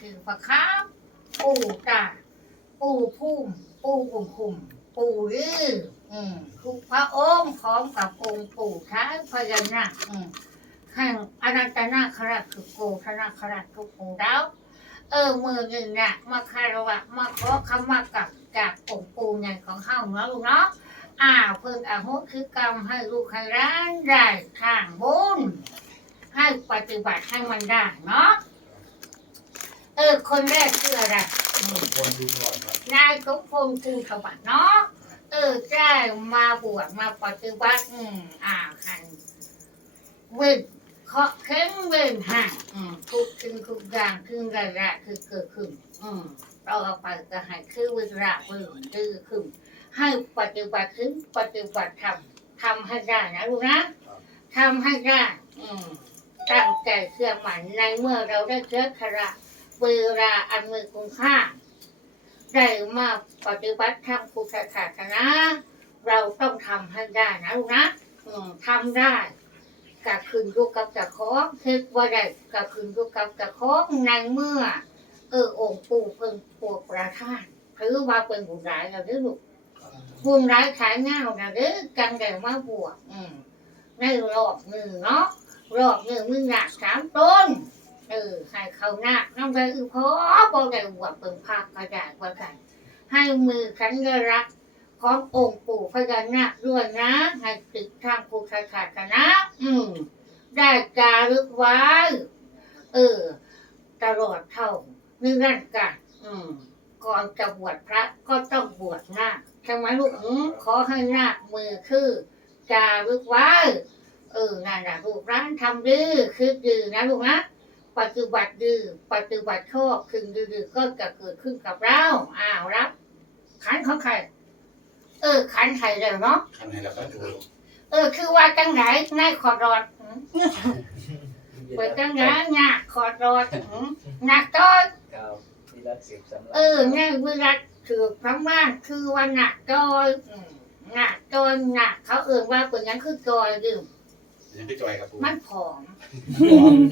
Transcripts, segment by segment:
คือพระค้ามปู่ตาปู่พุ่มปู่อุ่มคุมปู่ยื้ออืมทุกพระองค์พร้อมกับองค์ปู่ท้ายพญานาคอืมแห่งอนันตนาคราชคือโกธนาคราชทุกองค์แล้วเออมือหนึ่งน่ะมาคารวะมาขอคำมากับจากองค์ปู่ใหญ่ของเฮาเนาะลูกเนาะอ่าเพิ่นอาโหคือกรรมให้ลูกให้ร้านได้ทางบุญให้ปฏิบัติให้มันได้เนาะ ออ คนแรกคืออะไรอืมคนดูก่อนครับนายสมพงษ์ภูสวัสดิ์เนาะเออได้มาบวชมาปฏิบัติอืมอ่าหันเว้นเคาะเข็งเว้นห่างอืมทุกสิ่งทุกอย่างคือระระคือเกิดขึ้น อืมเราเอาไปก็ให้คือเวลาเว้นดื้อขึ้นให้ปฏิบัติถึงปฏิบัติทำทำให้ได้นะลูกนะทำให้ได้อืมตั้งใจเชื่อมั่นในเมื่อเราได้เชื้อขระ เวลาอันมีคุณค่าได้มาปฏิบัติทางพุทธศาสนาเราต้องทำให้ได้นะลูกนะอืมทำได้กับคืนอยู่กับเจะของคิดว่าได้กับคืนอยู่กับเจะของในเมื่อ เออองค์ปู่เพิ่งปวดประทานถือว่าเป็นบุญร้ายแล้วเด้อลูกบุญร้ายขายเงานะเด้อกันแต่มาบวชอืมในรอบหนึ่งเนาะรอบหนึ่งมึงหนักสามต้น เออให้เขาหน้าน้ำใจอือพอบอกได้บวชเป็นภาคกระดาษว่ากันให้มือขันยรักขององค์ปู่พญานาคด้วยนะ ให้ติดทางภูคาศาสนาอืม ได้จารึกไว้ เออ ตลอดเท่านิรันดร์กันอืม ก่อนจะบวชพระก็ต้องบวชนาคใช่ไหมลูกอืมขอให้นาคมือคือจารึกไว้ เออนั่นแหละลูกร้านทำดื้อคือดื้อนะลูกนะ ปฏิบัติดื้อปฏิบัติชอบคืนดื้อๆก็จะเกิดขึ้นกับเราอ้าวรับขันของใคร เออ ขันใครแล้วเนาะคันให้แล้วก็ดูเออ คือว่าจังไหนนายขอรอดหืมเปิดจังไหนหนักขอรอดหืมหนักต้อยครับมีรักสิบสำหรับเออนายวิรัตถือพระม่านคือว่าหนักต้อยอืมหนักต้อยหนักเขาเอ่ยว่าเป็นหยังคือจอยดื่ม ยังพี่จอยครับปูมันผอม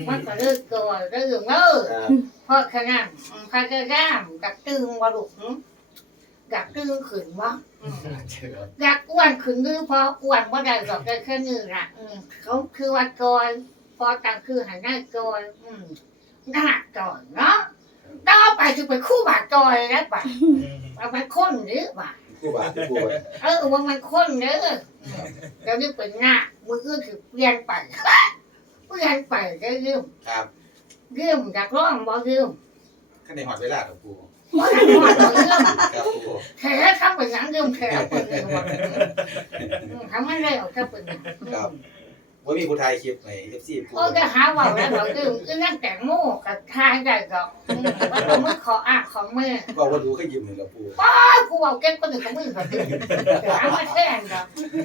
มันก็เลิกจอยเลิกเออครับเพราะขนาดพระเจ้าย่ามกับตึงวาลุกหืมกับตึงขืนวะอืมเชื่ออยากอ้วนขึ้นดื้อพออ้วนว่าได้หรอกได้แค่นี้ละอืมเขาคือว่าจอยพอต่างคือหันหน้าจอยอืมหน้าจอยเนาะต่อไปคือไปคู่บาจอยแล้วป่ะเอาไปค้นหรือป่ะ คู่บาทคู่บาทเออว่ามันค้นเด้ออืมแล้วนี่เป็นหน้ามืออื่นคือเปลี่ยนไปเปลี่ยนไปได้ยืมครับยืมจากร้องบ่ยืมขั้นในหอดเวลาครับปูบ่ได้หมดบ่ยืมครับปูแค่ทำเป็นหยังยืมแค่เป็นเองหมดอืมทำไม่ได้ออกจะเป็นหยัง อืมว่ามีผู้ไทยคลิปในเอฟซีปูโอ้จะหาว่าแล้วเราดื่มก็นั่งแต่งโม่กับทายได้ก็อืมว่าเราไม่ขออ่างของแม่บอกว่าดูก็ยิ้มเลยครับปูอ้าวกูเอาเก็บคนอื่นกับมือกับดื่มหามาแท่งก็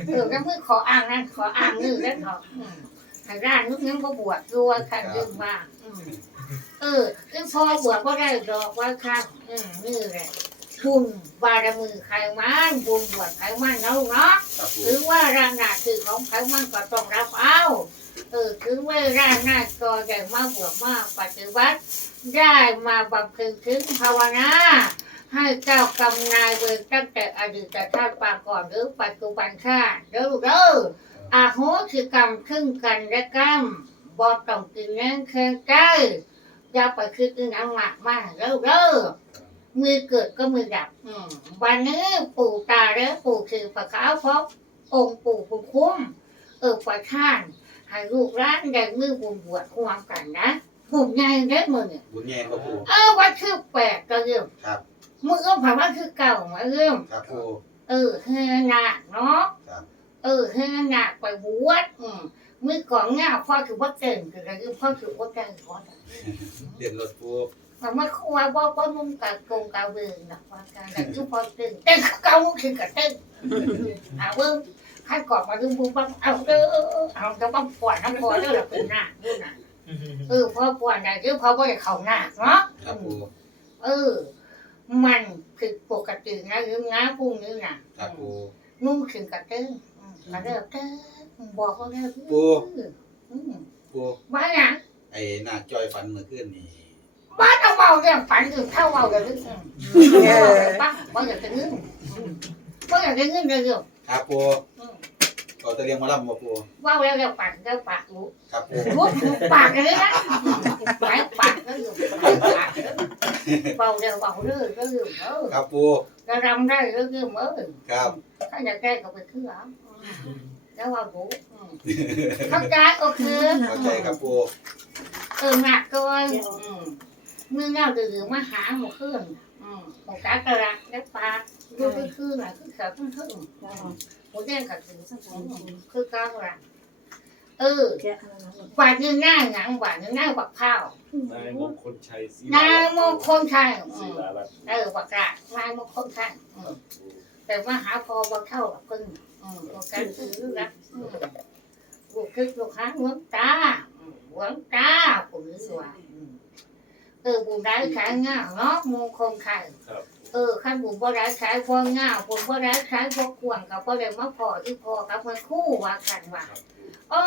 เออก็มือขออ่างนั่นขออ่างนี่แล้วเถอะอืมทางด้านนึกยังก็บวชด้วยค่ะดื่มมากอืมเออคือพอบวชก็ได้ดอกว่าค่ะอืมนี่แหละ ทุนบารมีใครมันบุญบวชใครมันเนาะลูกเนาะครับปูถือว่าร่างหน้าคือของเขามันก็ต้องรับเอาเออถึงว่าร่างหน้าก็ได้มาบวชมาปฏิบัติได้มาบำเพ็ญถึงภาวนาให้เจ้ากรรมนายเวรตั้งแต่อดีตชาติปางก่อนหรือปัจจุบันชาติเด้อลูกเด้ออาโหสิกรรมครึ่งกันและกรรมบ่ต้องกินแรงแข็งใจอย่าไปคิดอีหยังมากมากเด้อลูกเด้อ มือเกิดก็มือดับอืมวันนี้ปู่ตาและปู่คือประขาวเพราะองค์ปู่ผู้คุ้ม เออประท่านให้ลูกร้านได้มือบุญบวชร่วมกันนะบุญใหญ่เด้อมือเนี่ยบุญแง่ครับปูเออวันคือแปดก็เริ่มครับมือก็ผ่านว่าคือเก่ามาเริ่มครับปูเออเฮือนาคเนาะครับเออเฮือนาคไปบวชอืมมือก่อนเงาพ่อถือว่าเก่งคืออะไรพ่อถือว่าเก่งขอเรียนรถปู แต่ไม่ครัวว่าว่ามุมกับกงกาเวิงนะว่าการแต่ทุกพอตึงเต้นเกาคือกับเต้นเอาเวิงข้ากอบมาดึงบุ้มบ้างเอาเออเอาจะบ้างปวดน้ำปวดเรื่องเป็นหน้าดูหน้าเออพอปวดได้คือพอก็จะเข่าหน้าเนาะเออ มันคือปกตินะหรืองาพุ่งนี่น่ะนุ่งขึงกับเต้นกระเดิบเต้นบอกเขาเด้อปูปูบ้านหยังไอ้หน้าจอยฟันเมื่อคืนนี่ ว่าเบาเรื่องฝันอื่นเข้าเว้าอย่าลืมปังว่าอยากจะเงินว่าอยากจะเงินเร็วครับปูก็จะเรียงมาล่ำมาปูว่าแล้วแล้วปังแล้วปากรู้ครับปูรู้ปากเลยนะหลายปากแล้วอยู่เบาเร็วเบาเรื่อยเรื่อยเออครับปูจะรำได้เรื่อยเรื่อยเออครับถ้าอยากได้ก็ไปขึ้นเอาแล้วว่ารู้เข้าใจโอเคเข้าใจครับปูเออหนักก็มื อเงาตื่นมาหาหมูขึ้นหมูกากระและปลาดูไปขึ้นอะขึ้นเขาขึ้นขึ้นหมูแดงกับถึงคือกลางรังเออบาดนึงหน้าหนังบาดนึงหน้าบักข้าวนายมงคลชัยศรีนายมงคลชัยศรีลาลัตน์เออบักกะนายมงคลชัยแต่มาหาพอบักเข้าบักขึ้นอืมบักกันถือรักบุกขึ้นลูกค้าหวงตาหวงตาปุ๋ยสว่า เออบุญได้ขายง่าเนาะมงคลไข่ครับเออขั้นบุญบ่ได้ขายพวง่าบุญบ่ได้ขายพวกกวางกับบ่ได้มาพออีพอกับมันคู่ว่าขันว่าครับโอ้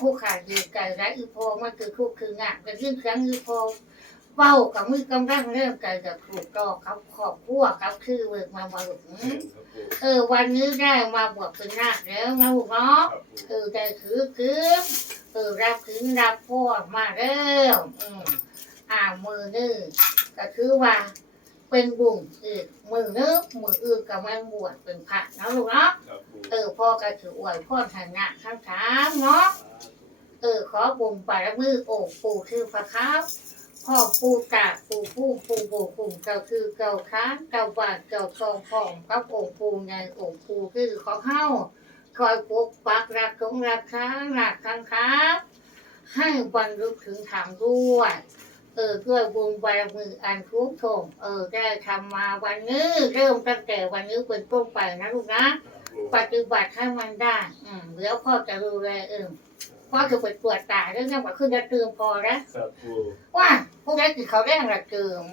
ผู้ขาดดีไก่ได้อีพอมันคือคู่คืองานเป็นเรื่องครั้งอีพอเบ้ากับมือกำลังเริ่มไก่กับถูกดอกกับขอบพัวกับคือเวิร์กมาบรุษเชิญครับปูเออ วันนี้ได้มาบวชเป็นนาคแล้วนะลูกเนาะครับปูเออได้ถือคืนเออรับคืนรับพ่อมาแล้วอืม อ่ามือนึงก็คือว่าเป็นบุญอีกมือนึงมืออื่นกับมันบวชเป็นพระนะลูกเนาะครับปูเออพ่อก็ถืออวยพ่อทางหน้าข้างถามเนาะเออขอบุญบารมือโอ้ปู่คือพระครับพ่อปู่ตาปู่ผู้ปู่ปู่ปู่เจ้าคือเก่าค้านเก่าบาทเก่าทองฟองกับองค์ปู่ในองค์ปู่คือของเฮาคอยปกปักรักของราคาหนักคังครับให้บรรลุถึงธรรมด้วย เออด้วยบุญบารมีอันทุกทงเออได้ทำมาวันนี้เริ่มตั้งแต่วันนี้เป็นต้นไปนะลูกนะ ปฏิบัติให้มันได้ อืมเดี๋ยวพ่อจะดูแลเองพ่อจะไปตรวจตาเรื่องนี้ว่าขึ้นจะเตือนพอนะครับปูว่าพวกนี้กินเขาวแดงระเตือน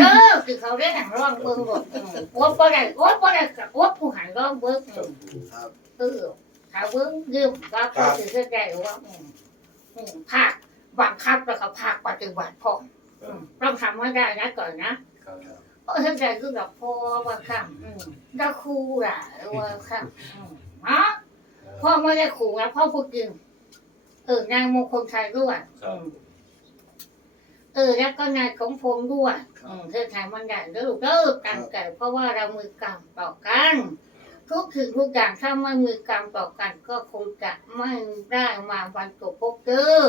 เออกินเขาวแดงร่องเบิ้งหมดอืมโอ๊ตบ่ได้โอ๊ตบ่ได้กับโอ๊ตผู้หันร่องเบิ้งคอืรับมปูครับเออถ้าเบิ้งยืมว่าพ่อถือเสื้อได้หรือว่าอืมอืมภาค บังคับแล้วก็ภาคปฏิบัติพ่ออืมต้องทำให้ได้นะก่อนนะครับเพราะถ้าใจคือกับพ่อว่าข้ามอืมก็ครูล่ะว่าข้ามอืมเนาะพ่อไม่ได้ขู่นะพ่อพูดจริงเออนางมงคลชัยด้วยครับเออแล้วก็นายสมพงษ์ด้วยอืมเธอทำมันได้เลิกเลิกกันไก่เพราะว่าเรามือกรรมต่อกันทุกสิ่งทุกอย่างถ้าไม่มือกรรมต่อกัน ก็คงจะไม่ได้มาวันจบพบเจอ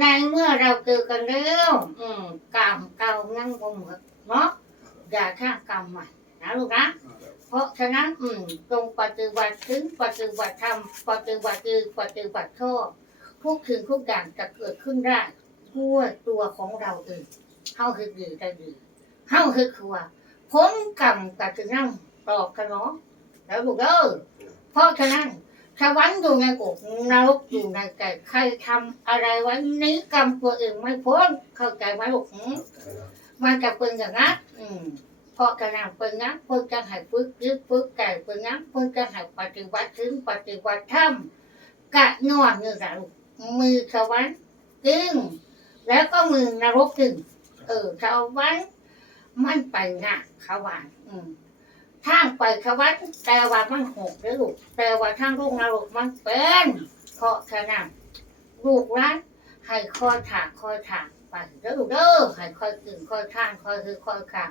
ในเมื่อเราเจอกันแล้วอืมกรรมเก่านั่งบนหมดเนาะอย่าข้างกรรมใหม่นะลูกนะ เพราะฉะนั้นอืมตรงปฏิบัติถึงปฏิบัติธรรมปฏิบัติดีปฏิบัติชอบทุกถึงทุกอย่างจะเกิดขึ้นได้ด้วยตัวของเราเองเฮาคือดีได้ดีเฮาคือครัวผลกรรมกับจะนั่งตอบกันเนาะแล้วลูกเออเพราะฉะนั้น สวรรค์อยู่ในอกนรกอยู่ในใจใครทำอะไรไว้นี้กรรมตัวเองไม่พ้นเข้าใจไหมลูกมันจะเป็นอย่างนั้นพอกระนำเป็นงั้นเพิ่งจะให้ฝึกยึดฝึกไก่เป็นงั้นเพิ่งจะให้ปฏิบัติถึงปฏิบัติธรรมกะนอนนี่แหละลูกมือสวรรค์จึงแล้วก็มือนรกจึงเออสวรรค์มันไปหนักขวานอืม ทางไปขวานแต่ว่ามันหกเลยลูกแต่ว่าทางลูกนรกมันเป็นเพราะฉะนั้นลูกร้านให้คอยถากคอยถากไปเด้อลูกเด้อให้คอยกินคอยทานคอยคือคอยขา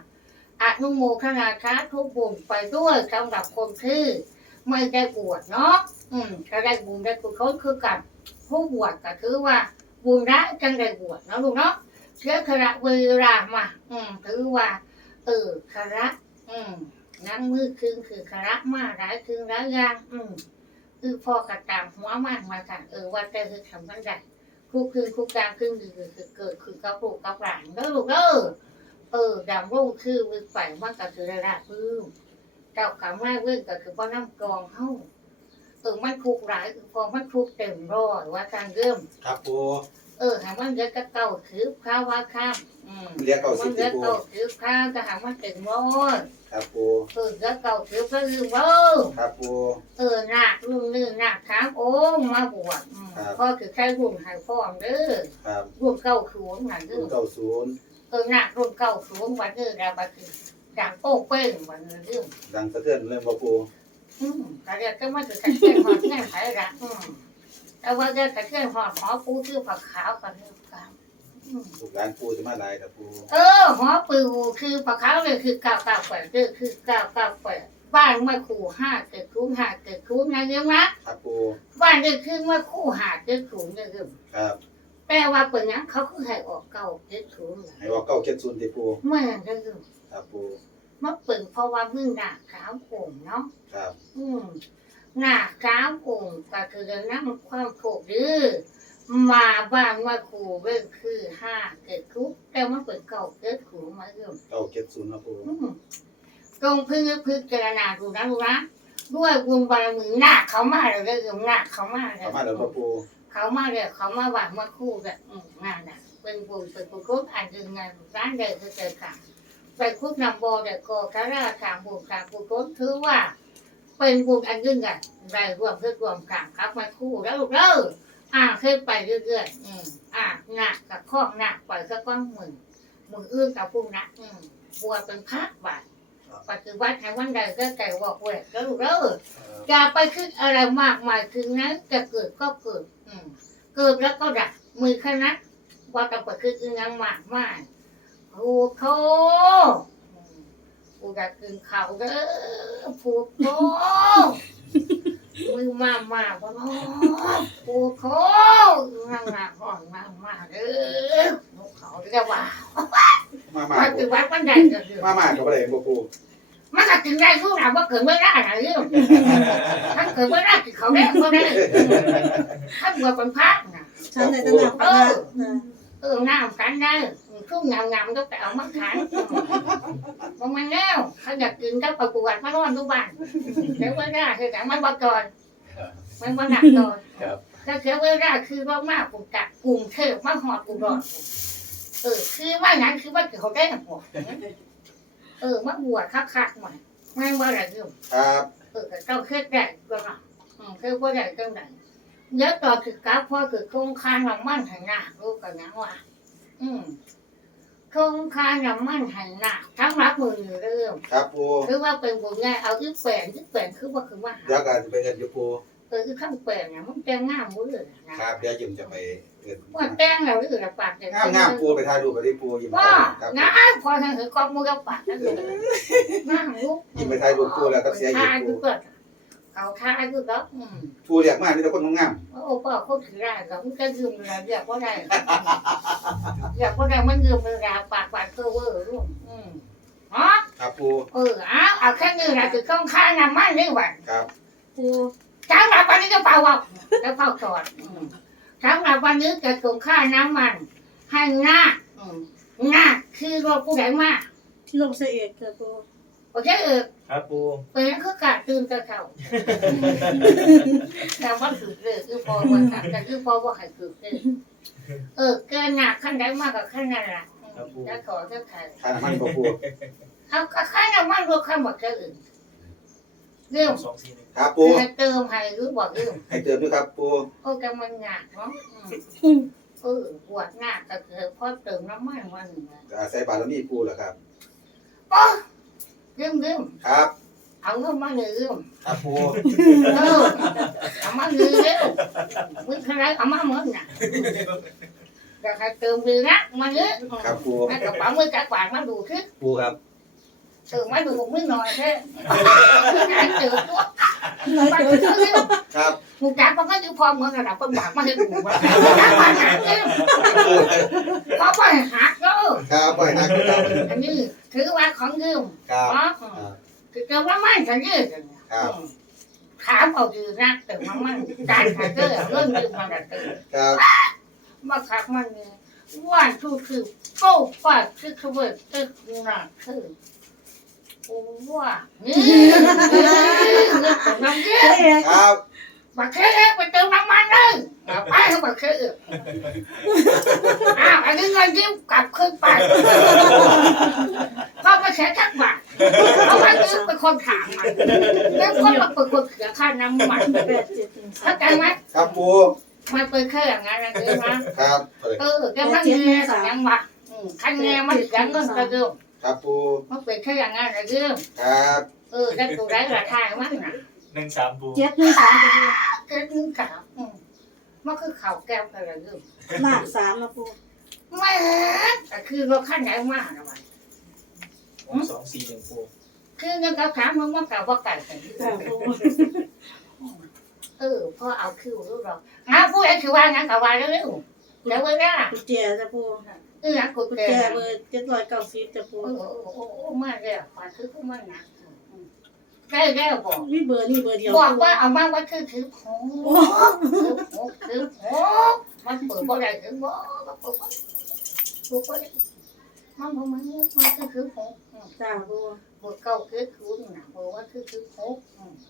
อนุโมทนาสาทุกบุญไปด้วยสำหรับคนที่ไม่ได้บวชเนาะอืมก็ได้บุญได้กุศลคือกันผู้บวชก็ถือว่าบุญได้จังได้บวชเนาะลูกเนาะเชื่อคระเวลามา อืมถือว่าเออคระอืม นั่งมือคืนคือคระมาหลายคืนหลายอย่างอืมคือพ่อกระตามหัวมากมาสั่งเออว่าแต่คือทำกันได้คุกคือคุกกลางคือคือคือเกิดคือกับลูกกับหลานเด้อลูกเด้อเออดำรุ่งคือวิไปมันก็คือระดับพื้นเจ้าขาแม่เว้นก็คือพ่อน้ำกรองเฮาเออมันคุกหลายคือพอมันคุกเต็มร้อยว่าทางเริ่มครับปูเออหามันเยอะก็เก่าถือข้าวว่าข้ามอืมเรียกเก่ามัสินบเยติอะปูเก่าถือข้าวก็หามันเต็มร้อย ครับปูเออเยอะเก่าถือก็ลืมว่าครับปูเออหนักรุ่นนึงหนักถามโอ้มาบวชอืมพ่อคือใช้รุ่นหายฟองเด้อครับรุ่นเก้าขวงหนังปูเด้อเก่าศูนย์เออหนักรุ่นเก่าสูงวันนี้เราบัดนี้ดังโป้งเป้งวันนี้เรื่องดังสะเทือนเลยบ่ปูอืมแต่เดี๋ยวก็มาถึงกระเทียมหอดแง่ไผ่ละอืมแต่ว่าเดี๋ยวกระเทียมหอดหมอปูชื่อผักขาวกันเรื่องกันอืม ลูกหลานปูจะมาหลายครับปูเออหมอปูคือผักขาวเลยคือเก้าเก้าแปดเด้อคือเก้าเก้าแปดบ้านเมื่อคู่ห้าเกิดคุ้มห้าเกิดคุ้มนะเรื่องนะครับปูบ้านเด็กคือเมื่อคู่หาเกิดคุ้มเนี่ยเรื่องครับแต่ว่าเปิดนั้นเขาคือให้ออกเก่าเกิดคุ้มให้ว่าเก้าเจ็ดศูนย์ที่ปูเมื่อนั้นเรื่องครับปูมาเปิดเพราะว่ามึงหนักขาวโก่งเนาะครับ อืมหน้าก้าวโก่งก็คือนั่งความโกรธดื้อ มาบ้านว่าครูเรื่องคือห้าเกิดคุกแต่มันเปิดเก่าเกิดขูมาเรื่องเก้าเจ็ดศูนย์นะปูอืมตรงพึ่งพึ่งเจรณาดูนะลูกนะด้วยบุญบารมีหน้าเขามาเลยเรื่องหน้าเขามาเลยสามารถแล้วบ่ปูเขามาเลยเขามาบ้านมาคู่แบบอืมงานน่ะเป็นบุญเป็นกุศลอันดึงงานร้านเดินคือเจอกันไปคุกนำโบเด็กโกคาราถามบุญถามกุศลถือว่า เป็นบุญอันยิ่งใหญ่ได้รวมเพื่อรวมกันครับมาคู่แล้วลูกเด้อ อ่าขึ้นไปเรื่อยๆอืมอ่าหนักกับข้อหนักปล่อยก็ก้อนมือมืออื้อกับผู้นักอืมบัวเป็นพระบาทปัจจุบันทางวันใดก็ไก่บอกเวทแล้วลูกเด้ออย่าไปคิดอะไรมากมายถึงนั้นจะเกิดก็เกิด อืมเกิดแล้วก็ดับมือขนาดว่าต้องไปคิดอีกอยังมากมายโอ้โหอืมกูอยากกินข้าวเด้อผูกโต มือมามาบ่เนาะปูโคนั่งหน้าห้องนั่งมาเด้อนกเขาเรียกว่ามามามาปูถึงวัดมันใหญ่ก็คือมามากับอะไรบ่ปูมันก็ถึงได้ทุกอย่างว่าเกิดไม่ได้อะไรเรื่องถ้าเกิดไม่ได้กินเขาได้ก็ได้ถ้าบวชเป็นพระนะ ฉันในตนาปนานะ เออน้ำกันได้ทุ่งงามงามต้องไปเอามาขายมันมันแล้วเขาอยากกินก็ประกวดมานอนทุกบ้านเดี๋ยวไม่ได้คือแต่มันบ่ก่อนมันบ่หนักก่อนครับถ้าเสียเวลาคือว่ามากกูกักกรุงเทพมาหอดกูรอดเออ คือว่างั้นคือว่าเขาได้หัวเออมาบวชคักๆใหม่ไม่ว่าอะไรอยู่ครับเออเจ้าเคยได้ก็เนาะอืมเคยว่าได้จังไหน เดี๋ยอะต่อคือกราฟพ่อคือโครงคานน้ำมันหันหน้ารู้กันนะว่าอืมโครงคานน้ำมันหันหน้าทั้งรับมืออยู่เรื่องครับปูคือว่าเป็นบุญไงเอาอีแปลงอีแปลงคือว่าคือว่าเดี๋ยวกันจะไปเงินอยู่ปูเออคือข้างแปลงเนี่ยมันแจ้งง่ามมือเลยนะครับเดี๋ยวยิ้มจะไปเงินว่าแจ้งแล้วหรือปากงามงามปูไปถ่ายรูปไปที่ปูยิ้มว่าครับนะพอทางถือกองมือกับปากนั่นเลยง่ามลูกยิ้มไปถ่ายรูปปูแล้วก็เสียทายิ้มยปู คือเกิดเขาทายคือแล้วอืมปูเรียกมามีแต่คนงามโอ้พ่อเขาถือได้กับมันก็ยืมเลยอยากว่าได้อยากว่าได้มันยืมเลยปากปากเกอเวอร์ลูกอืมอ๋อครับปูเออเอาเอาแค่นี้นะคือต้องค่าน้ำมันนี่หว่า ครับปูสำหรับวันนี้ก็เป่าว่าแล้วเป่าจอดอืมสำหรับวันนี้จะส่งค่าน้ำมัน ให้นาคอืมนาคคือรถผู้ใดมากที่ลงเสเอกค่ะปู โอเคเออครับปูเป็นคือกะตื่นกะเขาแต่ว่าถือเลยคือพอวันค่ะแต่คือพอว่าให้ถือเลยเออเกินหนักขั้นใดมากกับขั้นนั้นแหละอืมจะขอจะขายทานน้ำมันบ่ปูเอาขั้นน้ำมันรวมขั้นหมดจะอื่นเรื่องสองสี่หนึ่งครับปูให้เติมให้หรือบอกเรื่องให้เติมด้วยครับปูโอ้แต่มันหนักเนาะอืมเออปวดหนักก็คือพอเติมน้ำมันวันหนึ่งอะอาศัยบารมีปูเหรอครับโอ้ ลืมลืมครับเอาเงินมาหนึ่งลืมครับปูเออเอามาหนึ่งเร็วมึงใครเอามาเหมือนน่ะอยากให้เติมดีนะมาเยอะครับปูให้กระเป๋ามือจักรวาลมาดูขึ้นปูครับ เติมมาดูมือหน่อยแค่ไหนเติมตัวน้อยไปเกินเติมเร็วครับมึงจักมันก็อยู่พอเหมือนกันนะคนบากมาให้ดูว่าจักมาหนักเร็วเพราะว่าหักเนาะครับปล่อยนักครับอันนี้ถือว่าของยืมครับเนาะคือเกิดว่ามันฉันยืมครับถามเอาดีนักแต่ว่ามันการหาเจอเรื่องยืมมันตื่นครับมาคักมันนี่วันทูคือโก้ฟาดคือคือเบิดตึกหนักคือ โอ้ว่านี่น้ำเยเสอะเอกครับบักเคเอ๊ะไปเติมน้ำมันเลยเอาไปให้บักเคเอ๊ะอ้าวอันนี้เงินยืมกลับคืนไปเพราะไม่ใช่ทักบาทเพราะว่ายืมเป็นคนถามมันแล้วคนมาเป็นคนเสียค่าน้ำมันแปดเจ็ดหนึ่งสาเข้ามใจไหมครับปูมันเป็นแค่อย่างนั้นนะคือนะครับเออแกมันเงี้ยสังยังวะอืมมคันแน่มันเสียเงินกระเดิม ครับปูมันเป็นแค่อย่างนั้นกระเดิมครับเออได้ตัวได้ราคามันน่ะหนึ่งสามปูเจ็ดหนึ่งสามจะปูเกิดนึงกะอืมมันคือข่าวแก้วกระเดิมมากสามนะปูแม่แต่คือเราขั้นไหนมากนะมันสองสี่หนึ่งปูคือเงินกับถามมึงว่าเก่าว่าไก่กันที่จ้าปูเออพ่อเอาคิวรู้หรอกอ้าวพูดไอ้คือว่างั้นกับว่าเร็ว ๆแล้วเว้ยนะกุญแจจะปูเออกูกุญเจแจอเบอร์เจ็ดร้อยเก้าสิบจะปูโอ้โหโอ้โหมากเลยฝ่ายคือก็มากนะได้แล้วบอกมีเบอร์นี่เบอร์เดียวบอกว่าเอามาว่าคือถือโหถือโหถือโหมันเปิดบ่ได้ถือบ่มันเปิดบ่ถูกบ่ได้มันบ่มันมันคือถือโหจ้าปูบ่เก่าคือถือน่ะบ่ว่าคือถือโห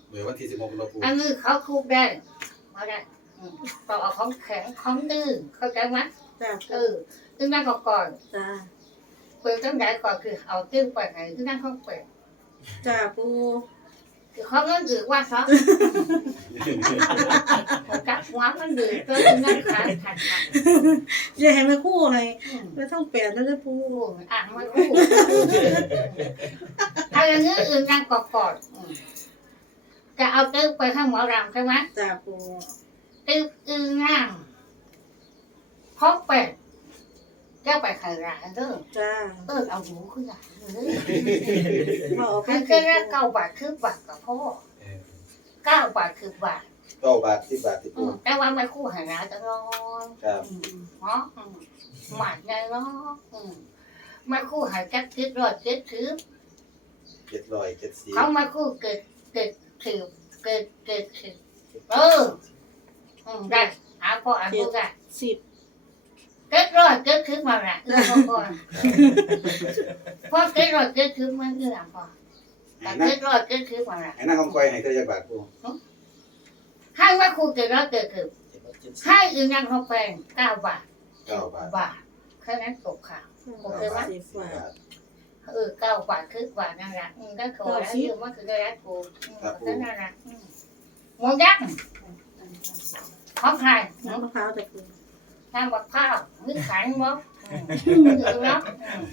เมื่อวันที่สิบหกเราปูอันนี้เขาคูบได้มาได้ ต้องเอาของแข็งของดื้อเข้าใจไหมจ้าเอปูอซึ่งนั่นก็ก่อนจ้าเปิดตั้งแต่ก่อนคือเอาตื้อไปไหนซึ่งนั่นเขาเปิดจ้าปูคือเขาเงินดื้อว่าเขาผมจับหัวมันดื้อตัวนั่นขาดขาดขาดอย่าให้มาคู่ให้ไม่ต้องแปดนั่นเลยปูพูดอ่านมาพูดอะไรเงี้ยอื่นนั่งกอดกอดจะเอาตื้อไปข้างหมอรำใช่ไหมจ้าปู ตื้ออื่นนั่งเพราะเป็ดจะไปขายร้านเด้อจ้าเออเอาหูขึ้นอะเฮ้ยเอาออกไปคือแค่แรกเก้าบาทคือบาทกับพ่อเก้าบาทคือบาทเก้าบาทสิบบาทที่อืปูมแต่ว่าไม่คู่หานาจะนอนครับ เนาะอืมหมัดไงเนาะอืมไม่คู่หาจักคิดรอดคิดถือเจ็ดร้อยเจ็ดสี่เขามาคู่เกิดเกิดถือเกิดเกิดถือเออ อืมได้หาพ่ออ่านดูได้สิบเกิดรอดเกิดถือมาละเออพ่อก่อนพ่อเกิดรอดเกิดถือมาเออพ่อแต่ให้นั่งเกิดรอดเกิดถือมาละให้นั่งคำคอยให้เธอจักบาทปูให้ว่าครูเกิดรอดเกิดถือเจ็ดร้อยเจ็ดสิบให้อีนั่งเขาแปลงเก้าบาทเก้าบาทบาทแค่นั้นจบข่าวโอเคไหมสิบบาทเออเก้าบาทคือบาทนั่นแหละอืมก็ขอแล้วยืมว่าคือได้รักกูอืมก็นั่นแหละอืมหมวยักษ์ ของใครน้ำมะพร้าวจะปูน้ำบักข้าวนึกขันบ่อืมถือเนาะอืม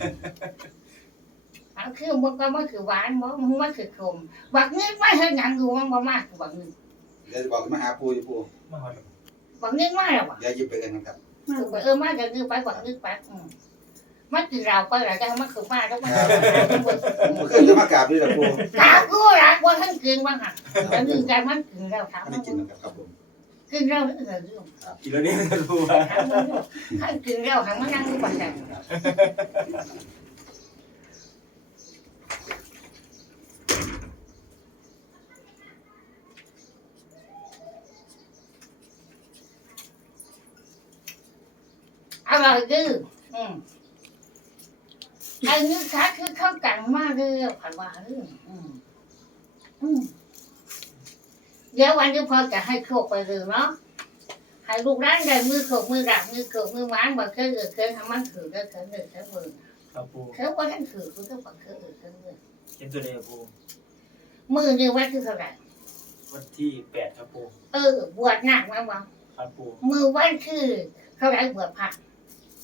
อันคือมันก็มันคือหวานบ่มันมันคือขมบักนี้ไม่เห็นหยังดูมันบ่มากบักนี้เดี๋ยวจะบอกมาหาปูอยู่ปูมาหอดบักนี้ไม่หรอกว่ะเดี๋ยวหยิบไปกันนะครับคือไปเออมาจะคือไปบักนี้ไปอืมมันกินเราไปแล้วจะมันคือมาแล้วมันเมื่อคืนจะมากราบด้วยล่ะปูกากูรักว่าท่านกินบ้างอะแต่หนึ่งใจมันกินแล้วถามไม่ได้กินนะครับครับผม กินแล้วเออเรื่องกิโลนี้กันปูถามมันท่านกินแล้วหันมานั่งดูปัจจัยอร่อยดื้ออืมอันนี้ค่ะคือเข้ากันมากเลยผ่านว่าเรื่องอืมอืม เดี๋ยววันนี้พอจะให้โชคไปเลยเนาะให้ลูกร้านได้มือโขกมือดักมือโขกมือหวานบอกเคยเออเคยทำมันถือได้เคยเออเคยมือครับปูเคยว่าท่านถือคุณก็บอกเคยเออเคยมือเขียนตัวเดียวปูมือนี่วัดคือเท่าไหร่วันที่แปดครับปูเออบวชหนักมาบ้างครับปูมือวันคือเท่าไหร่บวชผัก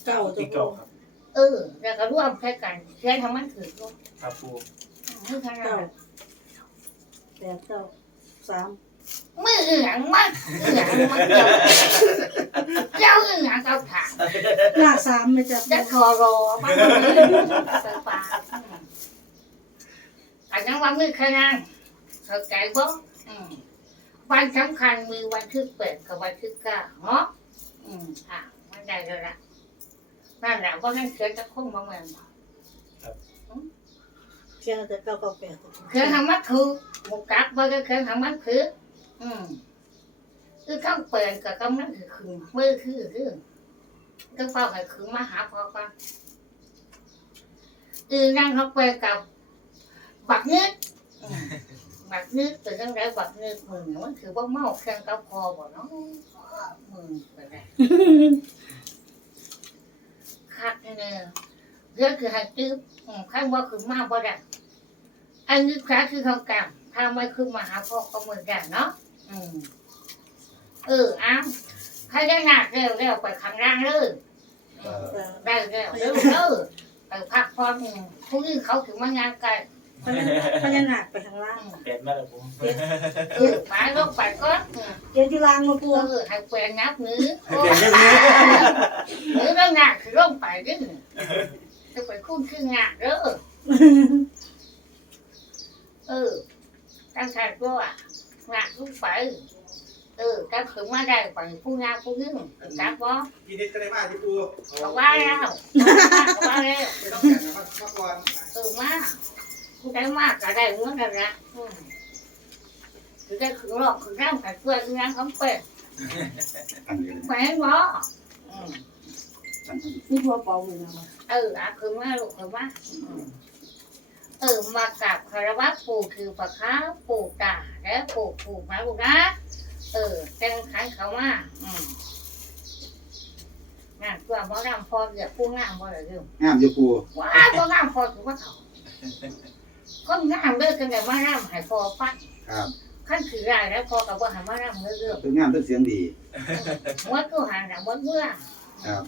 เก้าจะที่ปูเก่าครับ เออแล้วก็ร่วมแค่กันเคยทำมันถือก็ครับปูมือขนาเก้าดแปดเก้าสาม มืออื่นมันอื่นมันเดียวเจ้าอื่นเขาถามหน้าสามไม่จะจะคอรอมันไปปาอันนั้นวันมือขนาดเข้าใจบ่วันสำคัญมีวันที่แปดกับวันที่เก้าเนาะอืมอะมันได้แล้วละนั่นแหละว่าท่านเขียนจะคงมาเหมือนเชียงแต่เก้าเก้าแปดเขียนทางมัดคือหมูกักว่าก็เขียนทางมัดคือ อืมคือข้างเปิดกับกำลังคือคือมือคือคือก็เฝ้าให้คือมาหาพอก่อนอือนั่งเขาไปกับบักนึดอืมบักนึดเป็นจังไรบักนึดมึงมันคือว่าเมาแข่งกับพอบ่เนาะมึงไปได้คักเนี่ยเรื่องคือให้ตื้อข้างว่าคือมาบ่ได้อันนี้คราคือเขากรรมถ้าไม่คือมาหาพ่อก็เหมือนกันเนาะ อืมเอออ้าวใครได้หนักเร็วเร็วไปข้างล่างเลยเออจ้ะได้แล้วเด้อเด้อไปพักผ่อนผู้อื่นเขาถึงมางานกันพญาพญานาคไปทางล่างแปดมาแล้วปูเออไปลงไปก่อนเดี๋ยวที่ล่างมาปูเออให้แฟนนับมือโอ้แปดยังไงมือแล้วงานคือลงไปเด้อจะไปคุ้นคืองานเด้อเออตั้งใจก็อะ งานลูกไปเออก็ถึงมาได้ไปผู้งานผู้นึงจับบ่พี่นิดก็ได้มาที่ปูบอกว่าแล้วบอกว่าแล้วไม่ต้องแข่งนะมาก่อนเออมาผู้ใดมากก็ได้เงินนั่นแหละอืมคือได้คือรอบคือร่างกับเพื่อนงานของเป็ดอันนี้แขวนบ่อืมอันนี้นี่ตัวเบาอยู่นะเอออะคือมาลูกคือมาอืม เออมากับคารวะปู่คือปะค้าปู่ตาและปู่ปู่มาลูกนะเออแต่งขันเขามาอืมงานตัวบ่งามพอเดี๋ยวผู้งามบ่ได้เรื่องงามอยู่ปูว้ายบ่งามพอถือว่าเขาคนงามเลิกกันแต่มางามให้พอฟังครับขั้นคือไรแล้วพอกับว่าหามางามเรื่อยเป็นงามเป็นเสียงดีๆวัดก็หางหนังวัดเมื่อครับ